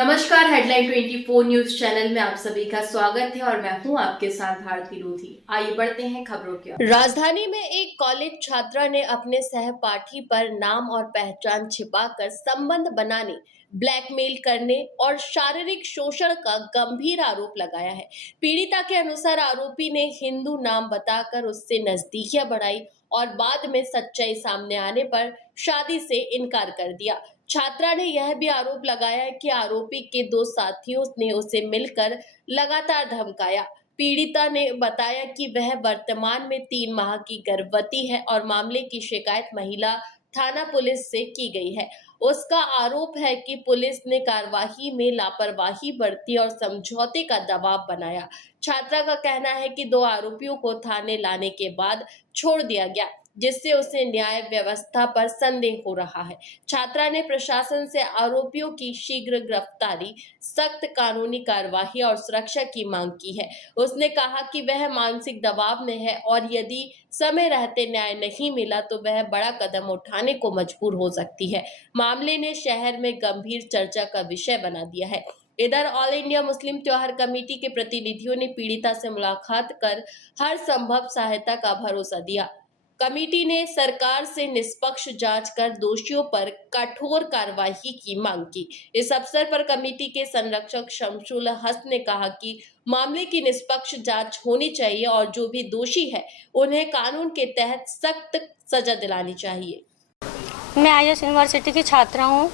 नमस्कार, headline 24 news channel में आप सभी का स्वागत है और मैं हूं आपके साथ भारती रोधी। आइए बढ़ते हैं खबरों की ओर। राजधानी में एक कॉलेज छात्रा ने अपने सहपाठी पर नाम और पहचान छिपाकर संबंध बनाने, ब्लैकमेल करने और शारीरिक शोषण का गंभीर आरोप लगाया है। पीड़िता के अनुसार आरोपी ने हिंदू नाम बताकर उससे नजदीकियां बढ़ाई और बाद में सच्चाई सामने आने पर शादी से इनकार कर दिया। छात्रा ने यह भी आरोप लगाया कि आरोपी के दो साथियों ने उसे मिलकर लगातार धमकाया। पीड़िता ने बताया कि वह वर्तमान में 3 माह की गर्भवती है और मामले की शिकायत महिला थाना पुलिस से की गई है। उसका आरोप है कि पुलिस ने कार्यवाही में लापरवाही बरती और समझौते का दबाव बनाया। छात्रा का कहना है कि 2 आरोपियों को थाने लाने के बाद छोड़ दिया गया, जिससे उसे न्याय व्यवस्था पर संदेह हो रहा है। छात्रा ने प्रशासन से आरोपियों की शीघ्र गिरफ्तारी, सख्त कानूनी कार्यवाही और सुरक्षा की मांग की है। उसने कहा कि वह मानसिक दबाव में है और यदि समय रहते न्याय नहीं मिला तो वह बड़ा कदम उठाने को मजबूर हो सकती है। मामले ने शहर में गंभीर चर्चा का विषय बना दिया है। इधर ऑल इंडिया मुस्लिम त्योहार कमेटी के प्रतिनिधियों ने पीड़िता से मुलाकात कर हर संभव सहायता का भरोसा दिया। कमेटी ने सरकार से निष्पक्ष जांच कर दोषियों पर कठोर कार्रवाई की मांग की। इस अवसर पर कमेटी के संरक्षक शमसुल हसन ने कहा कि मामले की निष्पक्ष जांच होनी चाहिए और जो भी दोषी है उन्हें कानून के तहत सख्त सजा दिलानी चाहिए। मैं IS यूनिवर्सिटी की छात्रा हूँ।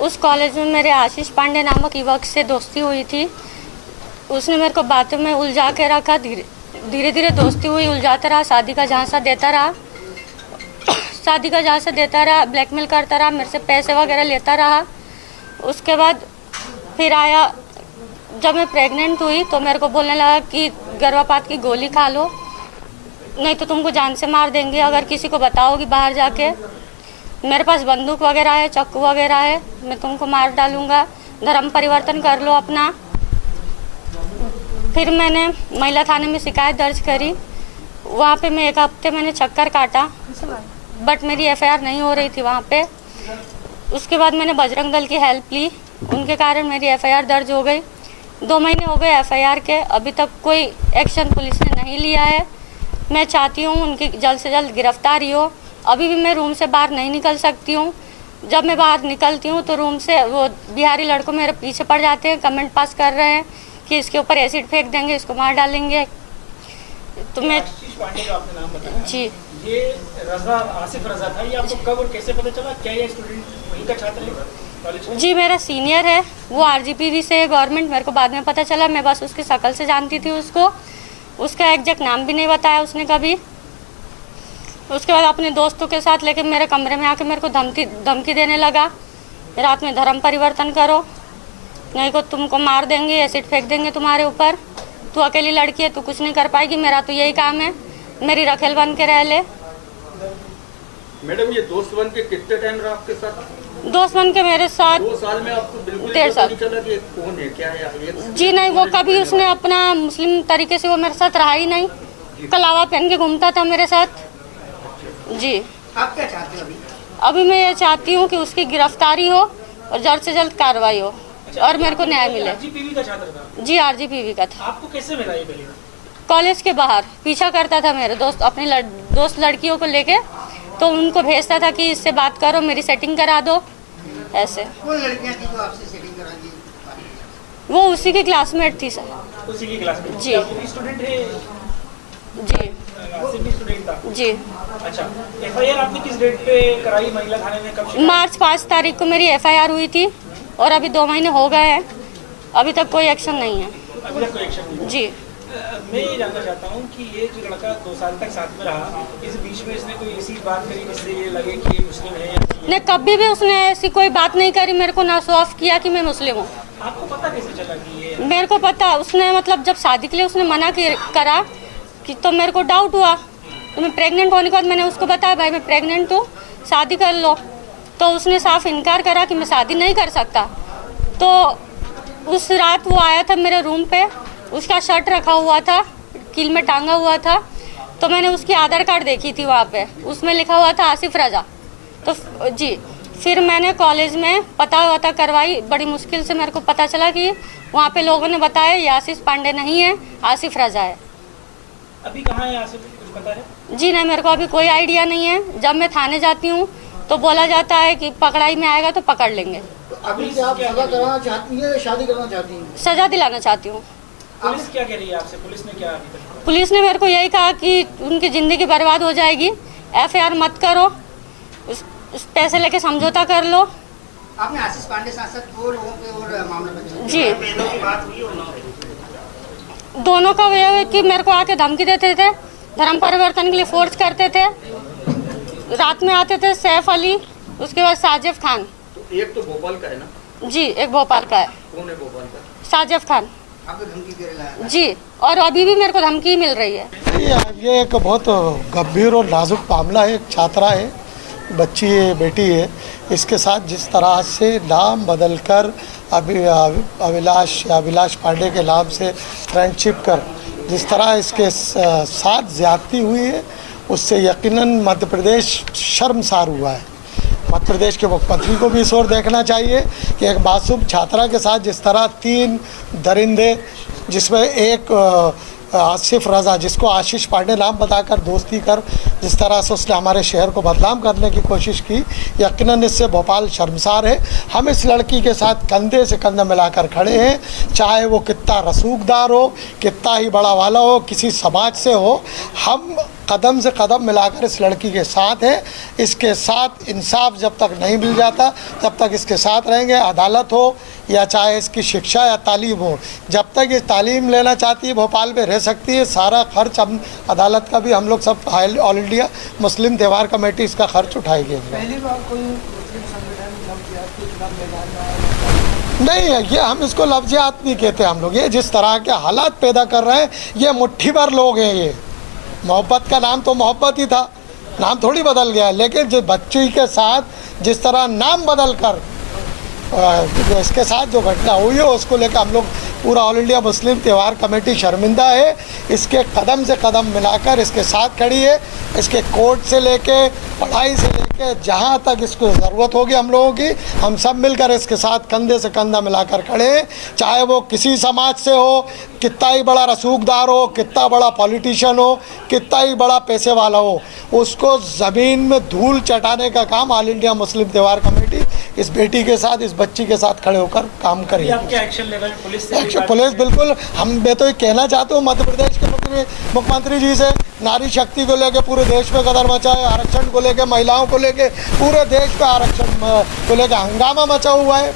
उस कॉलेज में मेरे आशीष पांडे नामक युवक से दोस्ती हुई थी। उसने मेरे को बातों में उलझा के रखा। धीरे धीरे दोस्ती हुई, उलझाता रहा, शादी का झांसा देता रहा, ब्लैकमेल करता रहा, मेरे से पैसे वगैरह लेता रहा। उसके बाद फिर आया, जब मैं प्रेग्नेंट हुई तो मेरे को बोलने लगा कि गर्भपात की गोली खा लो, नहीं तो तुमको जान से मार देंगे अगर किसी को बताओगी बाहर जाके। मेरे पास बंदूक वगैरह है, चाकू वगैरह है, मैं तुमको मार डालूंगा, धर्म परिवर्तन कर लो अपना। फिर मैंने महिला थाने में शिकायत दर्ज करी। वहाँ पे मैं 1 हफ्ते मैंने चक्कर काटा, बट मेरी FIR नहीं हो रही थी वहाँ पे। उसके बाद मैंने बजरंग दल की हेल्प ली, उनके कारण मेरी FIR दर्ज हो गई। 2 महीने हो गए FIR के, अभी तक कोई एक्शन पुलिस ने नहीं लिया है। मैं चाहती हूँ उनकी जल्द से जल्द गिरफ्तारी हो। अभी भी मैं रूम से बाहर नहीं निकल सकती हूँ। जब मैं बाहर निकलती हूँ तो रूम से वो बिहारी लड़कों मेरे पीछे पड़ जाते हैं, कमेंट पास कर रहे हैं कि इसके ऊपर एसिड फेंक देंगे, इसको मार डालेंगे। तो मैं आशीष पांडे का आपने नाम बताया जी, ये आसिफ रजा था, ये आपको कब और कैसे पता चला? क्या ये स्टूडेंट वहीं का छात्र है कॉलेज का? जी मेरा सीनियर है, वो RGPV से है गवर्नमेंट। मेरे को बाद में पता चला, मैं बस उसकी शक्ल से जानती थी उसको, उसका एग्जैक्ट नाम भी नहीं बताया उसने कभी। उसके बाद अपने दोस्तों के साथ लेके मेरे कमरे में आके मेरे को धमकी देने लगा, रात में धर्म परिवर्तन करो, नहीं को तुमको मार देंगे, एसिड फेंक देंगे तुम्हारे ऊपर, तू अकेली लड़की है, तू कुछ नहीं कर पाएगी, मेरा तो यही काम है, मेरी रखेल बन के रह ले। मैडम ये दोस्त बन के कितने टाइम रहा आपके साथ? दोस्त बन के मेरे साथ 2 साल में आपको बिल्कुल 1.5 साल नहीं चला कि कौन है क्या है? जी नहीं, वो कभी उसने अपना मुस्लिम तरीके से वो मेरे साथ रहा ही नहीं। कलावा पहन के घूमता था मेरे साथ। जी आप क्या चाहते हैं अभी? अभी मैं ये चाहती हूँ कि उसकी गिरफ्तारी हो और जल्द से जल्द कार्रवाई हो और मेरे को न्याय मिले। RGPV का छात्र था? जी RGPV का था। आपको कैसे मिला ये पहले? कॉलेज के बाहर पीछा करता था मेरे दोस्त, अपनी दोस्त लड़कियों को लेके, तो उनको भेजता था कि इससे बात करो, मेरी सेटिंग करा दो, ऐसे। कौन लड़कियां थी जो आपसे सेटिंग करा दी? वो उसी की क्लासमेट थी सर। उसी की क्लास में? जी। आप भी स्टूडेंट है? जी आसिफ भी स्टूडेंट था? जी। अच्छा, FIR आपने किस डेट पे कराई महिला थाने में, कब? मार्च 5 तारीख को मेरी FIR हुई थी और अभी 2 महीने हो गए हैं, अभी तक कोई एक्शन नहीं है। अभी तक कोई एक्शन नहीं? जी मैं ये जानना चाहता हूँ कि ये जो लड़का 2 साल तक साथ में रहा, इस बीच में इसने कोई ऐसी बात करी जिससे ये लगे कि ये मुस्लिम है? नहीं, कभी भी उसने ऐसी कोई बात नहीं करी, मेरे को ना शो ऑफ किया कि मैं मुस्लिम हूँ। आपको पता कैसे चला कि ये? मेरे को पता, उसने मतलब जब शादी के लिए उसने मना करा कि, तो मेरे को डाउट हुआ। तो मैं प्रेग्नेंट होने के बाद मैंने उसको बताया, भाई मैं प्रेग्नेंट हूँ, शादी कर लो। तो उसने साफ इनकार करा कि मैं शादी नहीं कर सकता। तो उस रात वो आया था मेरे रूम पे, उसका शर्ट रखा हुआ था, कील में टांगा हुआ था, तो मैंने उसकी आधार कार्ड देखी थी वहाँ पे, उसमें लिखा हुआ था आसिफ रजा। तो जी फिर मैंने कॉलेज में पता करवाई, बड़ी मुश्किल से मेरे को पता चला कि वहाँ पे लोगों ने बताया ये आशीष पांडे नहीं है, आसिफ रजा है। अभी कहाँ है आसिफ, कुछ पता है? जी नहीं, मेरे को अभी कोई आइडिया नहीं है। जब मैं थाने जाती हूँ तो बोला जाता है कि पकड़ाई में आएगा तो पकड़ लेंगे। तो अभी क्या आप सजा कराना चाहती हैं या शादी करना चाहती हैं? सजा दिलाना चाहती हूँ। पुलिस क्या कह रही है आपसे? पुलिस ने क्या अभी तक? पुलिस ने मेरे को यही कहा कि उनकी ज़िंदगी बर्बाद हो जाएगी, एफआईआर मत करो, उस पैसे लेके समझौता कर लो। आपने आशीष पांडे साथ 2 लोगों पे और मामला पंजीकृत जी, दोनों का ये है कि मेरे को आके धमकी देते थे, धर्म परिवर्तन के लिए फोर्स करते थे। रात में आते थे सैफ अली, उसके बाद साजिफ खान। तो एक तो भोपाल का है ना? जी, एक भोपाल का है। कौन है भोपाल का? साजिफ खान। आपको धमकी दे रहा है? जी, और अभी भी मेरे को धमकी मिल रही है। ये एक बहुत गंभीर और नाजुक मामला है। एक छात्रा है, बच्ची है, बेटी है, इसके साथ जिस तरह से नाम बदलकर अभिलाष पांडे के नाम से फ्रेंडशिप कर जिस तरह इसके साथ ज्यादती हुई है, उससे यकीनन मध्य प्रदेश शर्मसार हुआ है। मध्य प्रदेश के मुख्यमंत्री को भी इस ओर देखना चाहिए कि एक मासूम छात्रा के साथ जिस तरह 3 दरिंदे, जिसमें एक आसिफ रजा, जिसको आशीष पांडे नाम बताकर दोस्ती कर जिस तरह से उसने हमारे शहर को बदनाम करने की कोशिश की, यकीनन इससे भोपाल शर्मसार है। हम इस लड़की के साथ कंधे से कंधा मिलाकर खड़े हैं, चाहे वो कितना रसूखदार हो, कितना ही बड़ा वाला हो, किसी समाज से हो, हम कदम से कदम मिलाकर इस लड़की के साथ हैं। इसके साथ इंसाफ जब तक नहीं मिल जाता तब तक इसके साथ रहेंगे। अदालत हो या चाहे इसकी शिक्षा या तालीम हो, जब तक ये तालीम लेना चाहती है भोपाल में रह सकती है। सारा खर्च हम अदालत का भी हम लोग सब ऑल इंडिया मुस्लिम त्यौहार कमेटी इसका खर्च उठाएगी। पहली बार कोई मुस्लिम संगठन नहीं है ये, हम इसको लफ्ज़ियात नहीं कहते हम लोग। ये जिस तरह के हालात पैदा कर रहे हैं, ये मुट्ठी भर लोग हैं। ये मोहब्बत का नाम तो मोहब्बत ही था, नाम थोड़ी बदल गया है। लेकिन जो बच्ची के साथ जिस तरह नाम बदल कर इसके साथ जो घटना हुई है, उसको लेकर हम लोग पूरा ऑल इंडिया मुस्लिम त्यौहार कमेटी शर्मिंदा है। इसके कदम से कदम मिलाकर इसके साथ खड़ी है। इसके कोर्ट से लेके, पढ़ाई से लेके, जहाँ तक इसको ज़रूरत होगी हम लोगों की, हम सब मिलकर इसके साथ कंधे से कंधा मिलाकर खड़े हैं। चाहे वो किसी समाज से हो, कितना ही बड़ा रसूखदार हो, कितना बड़ा पॉलिटिशियन हो, कितना ही बड़ा पैसे वाला हो, उसको ज़मीन में धूल चटाने का काम ऑल इंडिया मुस्लिम त्यौहार कमेटी इस बेटी के साथ, इस बच्ची के साथ खड़े होकर काम करेगी। आपके एक्शन लेवल पुलिस से? पुलिस बिल्कुल, मैं तो ये कहना चाहता हूँ मध्य प्रदेश के मुख्यमंत्री जी से, नारी शक्ति को लेके पूरे देश में कदर मचाए, आरक्षण को लेके, महिलाओं को लेके, पूरे देश पे आरक्षण को लेके हंगामा मचा हुआ है।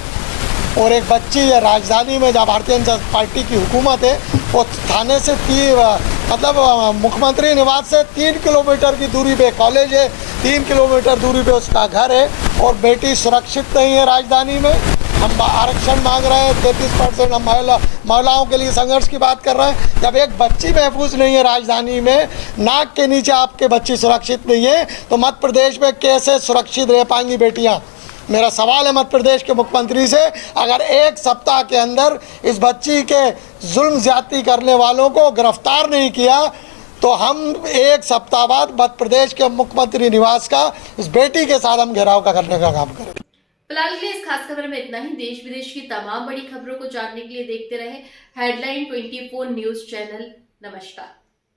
और एक बच्ची है राजधानी में, जहाँ भारतीय जनता पार्टी की हुकूमत है, वो थाने से मुख्यमंत्री निवास से 3 किलोमीटर की दूरी पे कॉलेज है, 3 किलोमीटर दूरी पे उसका घर है, और बेटी सुरक्षित नहीं है राजधानी में। हम आरक्षण मांग रहे हैं, 33% हम महिलाओं के लिए संघर्ष की बात कर रहे हैं। जब एक बच्ची महफूज नहीं है राजधानी में, नाक के नीचे आपके बच्ची सुरक्षित नहीं है, तो मध्य प्रदेश में कैसे सुरक्षित रह पाएंगी बेटियां? मेरा सवाल है मध्य प्रदेश के मुख्यमंत्री से, अगर 1 सप्ताह के अंदर इस बच्ची के जुल्म ज्यादती करने वालों को गिरफ्तार नहीं किया, तो हम 1 सप्ताह बाद मध्य प्रदेश के मुख्यमंत्री निवास का इस बेटी के साथ हम घेराव करने का काम करेंगे। फिलहाल के लिए इस खास खबर में इतना ही। देश विदेश की तमाम बड़ी खबरों को जानने के लिए देखते रहे हेडलाइन 24 न्यूज चैनल। नमस्कार।